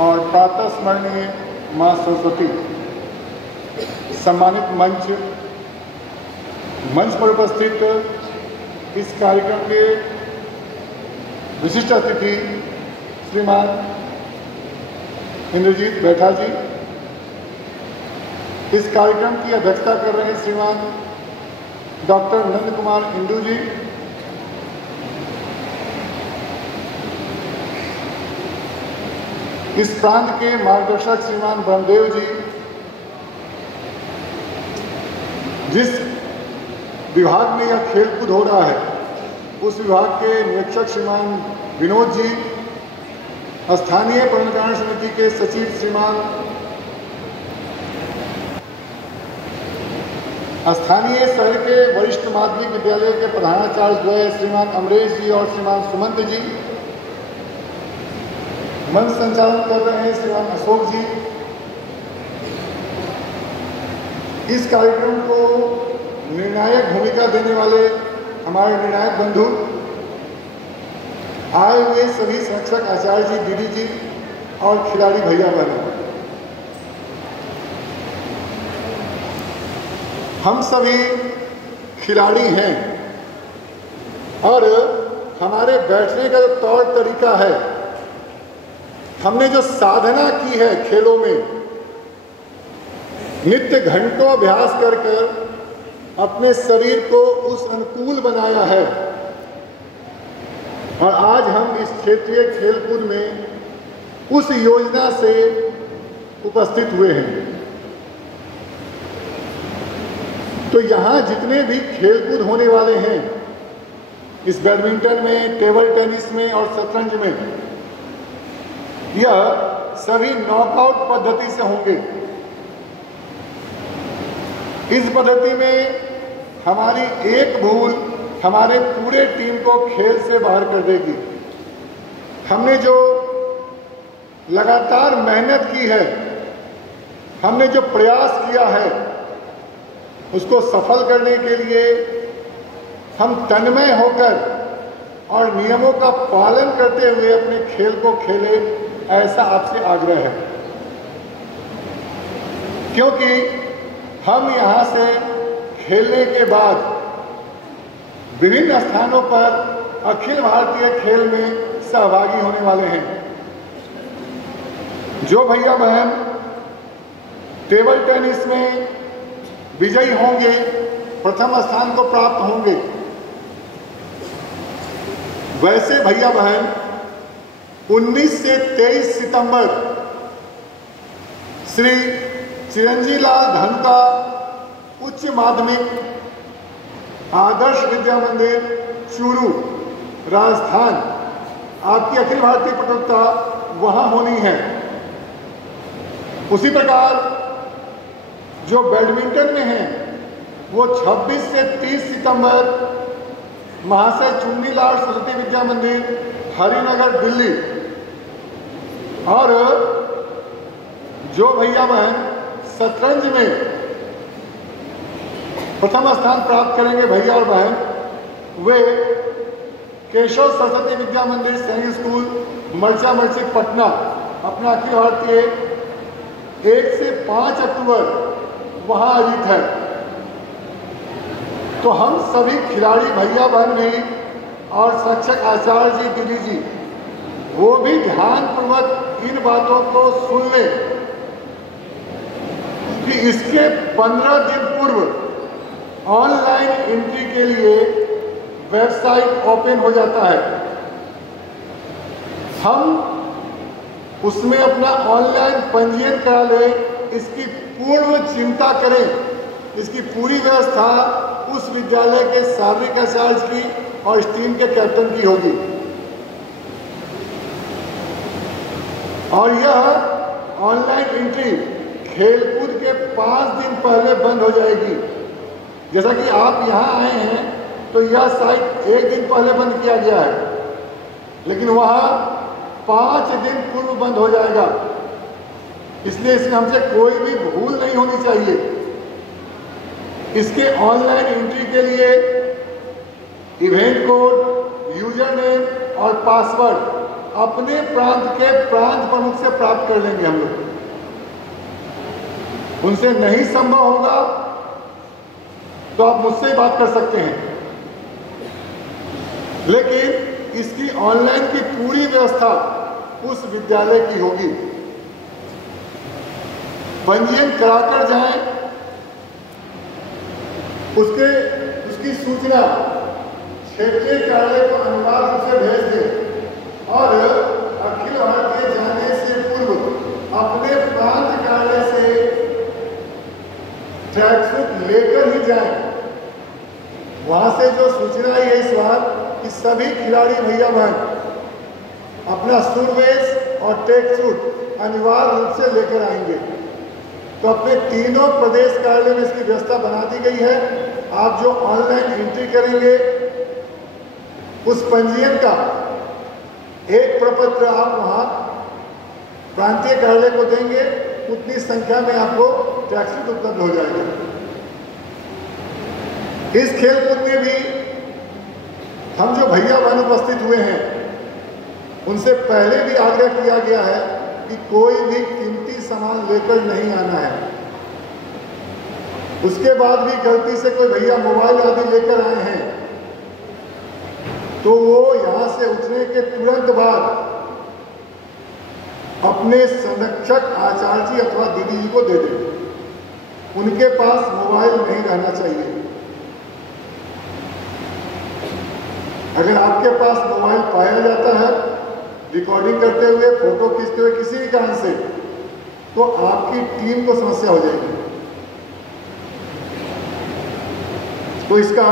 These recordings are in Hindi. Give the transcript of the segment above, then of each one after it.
और प्रातः स्मरणीय माँ सरस्वती सम्मानित मंच पर उपस्थित इस कार्यक्रम के विशिष्ट अतिथि श्रीमान इंद्रजीत बैठा जी, इस कार्यक्रम की अध्यक्षता कर रहे हैं श्रीमान डॉक्टर नंद कुमार इंदू जी, इस प्रांत के मार्गदर्शक श्रीमान ब्रह्मदेव जी, जिस विभाग में यह खेलकूद हो रहा है उस विभाग के निरीक्षक श्रीमान विनोद जी, स्थानीय पुनर्कल्याण समिति के सचिव श्रीमान, स्थानीय शहर के वरिष्ठ माध्यमिक विद्यालय के प्रधानाचार्य द्वय श्रीमान अमरेश जी और श्रीमान सुमंत जी, मंच संचालन कर रहे हैं श्रीमान अशोक जी। इस कार्यक्रम को निर्णायक भूमिका देने वाले हमारे निर्णायक बंधु, आए हुए सभी शिक्षक आचार्य जी, दीदी जी और खिलाड़ी भैया बहनों, हम सभी खिलाड़ी हैं और हमारे बैठने का जो तौर तरीका है, हमने जो साधना की है खेलों में, नित्य घंटों अभ्यास कर अपने शरीर को उस अनुकूल बनाया है और आज हम इस क्षेत्रीय खेलकूद में उस योजना से उपस्थित हुए हैं। तो यहाँ जितने भी खेलकूद होने वाले हैं, इस बैडमिंटन में, टेबल टेनिस में और शतरंज में, यह सभी नॉकआउट पद्धति से होंगे। इस पद्धति में हमारी एक भूल हमारे पूरे टीम को खेल से बाहर कर देगी। हमने जो लगातार मेहनत की है, हमने जो प्रयास किया है, उसको सफल करने के लिए हम तन्मय होकर और नियमों का पालन करते हुए अपने खेल को खेले, ऐसा आपसे आग्रह है। क्योंकि हम यहाँ से खेलने के बाद विभिन्न स्थानों पर अखिल भारतीय खेल में सहभागी होने वाले हैं। जो भैया बहन टेबल टेनिस में विजयी होंगे, प्रथम स्थान को प्राप्त होंगे, वैसे भैया बहन 19 से 23 सितंबर श्री चिरंजी लाल धनुका उच्च माध्यमिक आदर्श विद्या मंदिर चूरू राजस्थान, आपकी अखिल भारतीय प्रतियोगिता वहां होनी है। उसी प्रकार जो बैडमिंटन में है वो 26 से 30 सितंबर महाशय चुन्नीलाल सरस्वती विद्या मंदिर हरिनगर दिल्ली, और जो भैया बहन शतरंज में प्रथम स्थान प्राप्त करेंगे भैया और बहन, वे केशव सरस्वती विद्या मंदिर सैनिक स्कूल मर्चा मर्ची पटना, अपना अखिल भारतीय 1 से 5 अक्टूबर वहां आयोजित है। तो हम सभी खिलाड़ी भैया बहन भी और शिक्षक आचार्य जी, दीदी जी, वो भी ध्यानपूर्वक इन बातों को सुन लें कि इसके 15 दिन पूर्व ऑनलाइन एंट्री के लिए वेबसाइट ओपन हो जाता है। हम उसमें अपना ऑनलाइन पंजीयन करा लें, इसकी पूर्व चिंता करें, इसकी पूरी व्यवस्था उस विद्यालय के शारीरिक आचार्य की और इस टीम के कैप्टन की होगी। और यह ऑनलाइन एंट्री खेलकूद के 5 दिन पहले बंद हो जाएगी। जैसा कि आप यहाँ आए हैं तो यह साइट 1 दिन पहले बंद किया गया है, लेकिन वह 5 दिन पूर्व बंद हो जाएगा। इसलिए इसमें हमसे कोई भी भूल नहीं होनी चाहिए। इसके ऑनलाइन एंट्री के लिए इवेंट कोड, यूजर नेम और पासवर्ड अपने प्रांत के प्रांत प्रमुख से प्राप्त कर लेंगे हम लोग। उनसे नहीं संभव होगा तो आप मुझसे ही बात कर सकते हैं, लेकिन इसकी ऑनलाइन की पूरी व्यवस्था उस विद्यालय की होगी। पंजीयन कराकर जाएं, उसकी सूचना क्षेत्रीय कार्यालय को अनिवार्य रूप से भेज दें और अखिल भारतीय जाने से पूर्व अपने प्रांत कार्यालय से ट्रैकसूट लेकर ही जाएं। वहां से जो सूचना आई है इस बार कि सभी खिलाड़ी भैया बहन अपना सूटवेस और ट्रैकसूट अनिवार्य रूप से लेकर आएंगे। तो अपने तीनों प्रदेश कार्यालय में इसकी व्यवस्था बना दी गई है। आप जो ऑनलाइन एंट्री करेंगे उस पंजीयन का एक प्रपत्र आप वहां प्रांतीय कार्यालय को देंगे, उतनी संख्या में आपको ट्रैकसूट उपलब्ध हो जाएगा। इस खेलकूद में भी हम जो भैया बहन उपस्थित हुए हैं उनसे पहले भी आग्रह किया गया है कि कोई भी कीमती सामान लेकर नहीं आना है। उसके बाद भी गलती से कोई भैया मोबाइल आदि लेकर आए हैं तो वो यहां से उतरने के तुरंत बाद अपने संरक्षक आचार्य जी अथवा दीदी जी को दे दें। उनके पास मोबाइल नहीं रहना चाहिए। अगर आपके पास मोबाइल पाया जाता है रिकॉर्डिंग करते हुए, फोटो खींचते हुए किसी भी कारण से, तो आपकी टीम को समस्या हो जाएगी। तो इसका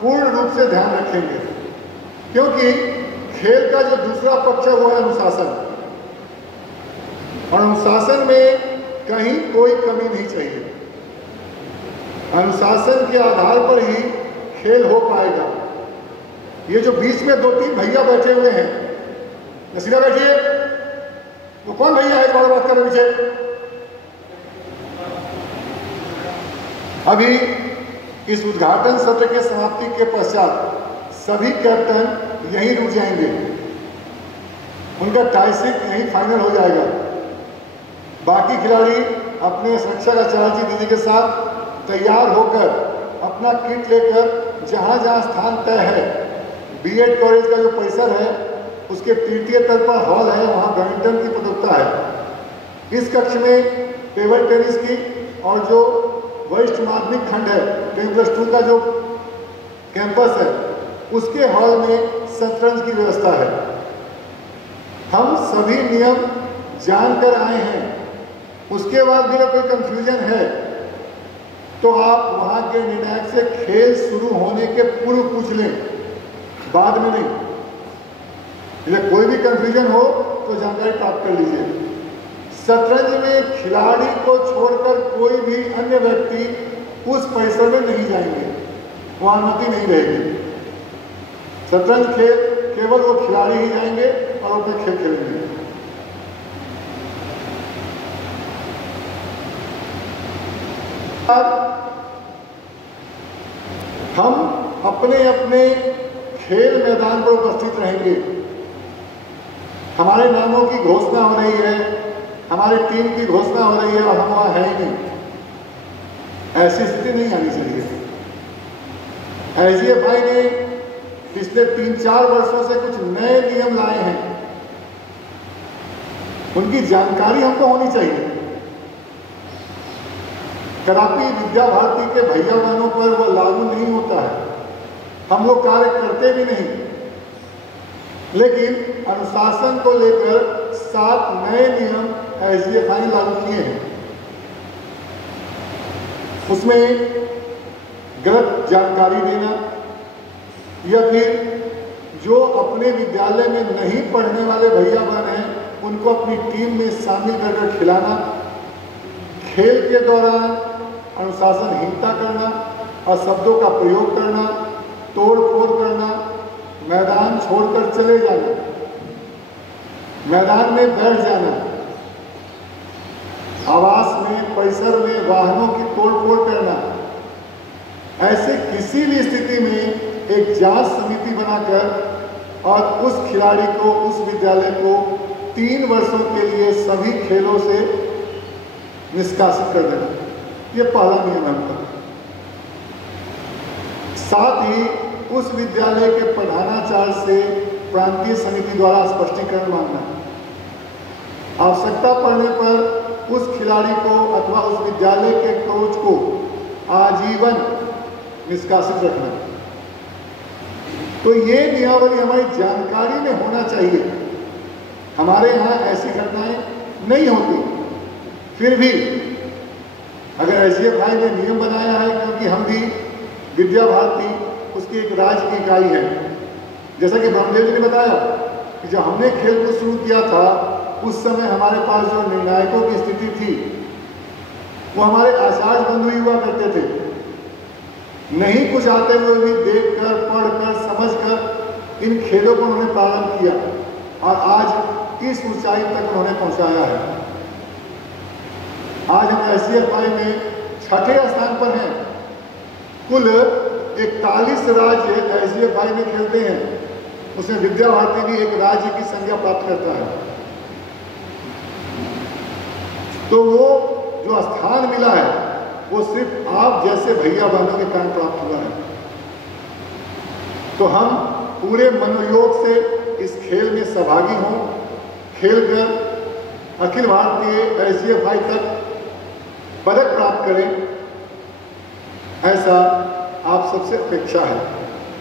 पूर्ण रूप से ध्यान रखेंगे, क्योंकि खेल का जो दूसरा पक्ष है वो है अनुशासन, और अनुशासन में कहीं कोई कमी नहीं चाहिए। अनुशासन के आधार पर ही खेल हो पाएगा। ये जो बीच में 2-3 भैया बैठे हुए हैं, नसीरा बैठिए, वो कौन भैया है बार बात कर रहे पीछे? अभी इस उद्घाटन सत्र के समाप्ति के पश्चात सभी कैप्टन यहीं रुक जाएंगे। उनका टाईसिट यहीं फाइनल हो जाएगा। बाकी खिलाड़ी अपने संरक्षक आचार्य जी दीदी के साथ तैयार होकर अपना किट लेकर जहां जहां स्थान तय है, बीएड कॉलेज का जो परिसर है उसके तृतीय तल पर हॉल है, वहां बैडमिंटन की प्रतियोगिता है। इस कक्ष में टेबल टेनिस की और जो वरिष्ठ माध्यमिक खंड है 10+2 का जो कैंपस है उसके हॉल में शतरंज की व्यवस्था है। हम सभी नियम जानकर आए हैं, उसके बाद भी अगर कोई कंफ्यूजन है तो आप वहां के निर्णायक से खेल शुरू होने के पूर्व पूछ लें, बाद में नहीं। यदि कोई भी कंफ्यूजन हो तो जानकारी प्राप्त कर लीजिए। शतरंज में खिलाड़ी को छोड़कर कोई भी अन्य व्यक्ति उस परिसर में नहीं जाएंगे, वहां अनुमति नहीं रहेगी। शतरंज खेल केवल वो खिलाड़ी ही जाएंगे और अपने खेल खेलेंगे। हम अपने अपने खेल मैदान पर उपस्थित रहेंगे। हमारे नामों की घोषणा हो रही है, हमारी टीम की घोषणा हो रही है और हम वहां है ही नहीं। ऐसी स्थिति नहीं आनी चाहिए। एसडीएफआई ने पिछले 3-4 वर्षों से कुछ नए नियम लाए हैं, उनकी जानकारी हमको होनी चाहिए। कदापि विद्या भारती के भैया बहनों पर वो लागू नहीं होता है, हम लोग कार्य करते भी नहीं, लेकिन अनुशासन को लेकर 7 नए नियम एसडीएफआई ने लागू किए हैं। उसमें गलत जानकारी देना या फिर जो अपने विद्यालय में नहीं पढ़ने वाले भैया बहन हैं उनको अपनी टीम में शामिल कर खिलाना, खेल के दौरान अनुशासनहीनता करना, अशब्दों का प्रयोग करना, तोड़ फोड़ करना, मैदान छोड़कर चले जाना, मैदान में बैठ जाना, आवास में परिसर में वाहनों की तोड़ फोड़ करना, ऐसे किसी भी स्थिति में एक जांच समिति बनाकर और उस खिलाड़ी को, उस विद्यालय को 3 वर्षों के लिए सभी खेलों से निष्कासित कर देना। ये पहला नियम है उनका। साथ ही उस विद्यालय के प्रधानाचार्य से प्रांतीय समिति द्वारा स्पष्टीकरण मांगना। आवश्यकता पड़ने पर उस खिलाड़ी को अथवा उस विद्यालय के कोच को आजीवन निष्कासित रखना। तो ये नियमावली हमारी जानकारी में होना चाहिए। हमारे यहाँ ऐसी घटनाएं नहीं होती, फिर भी अगर SGFI ने नियम बनाया है, क्योंकि हम भी विद्या भारती उसकी एक राज्य की इकाई है। जैसा कि ब्रह्मदेव जी ने बताया कि जब हमने खेल को शुरू किया था, उस समय हमारे पास जो निर्णायकों की स्थिति थी वो हमारे आचार्य बंधु ही हुआ करते थे। नहीं कुछ आते हुए भी देखकर, पढ़कर, समझकर इन खेलों को उन्होंने प्रारंभ किया और आज इस ऊंचाई तक उन्होंने पहुंचाया है। आज हम SGFI में 6ठे स्थान पर हैं। कुल 41 राज्य SGFI में खेलते हैं, उसमें विद्या भारती भी एक राज्य की संज्ञा प्राप्त करता है। तो वो जो स्थान मिला है वो सिर्फ आप जैसे भैया बहनों के कारण प्राप्त हुआ है। तो हम पूरे मनोयोग से इस खेल में सहभागी हों, खेलकर अखिल भारतीय SGFI तक पदक प्राप्त करें, ऐसा आप सबसे अपेक्षा है।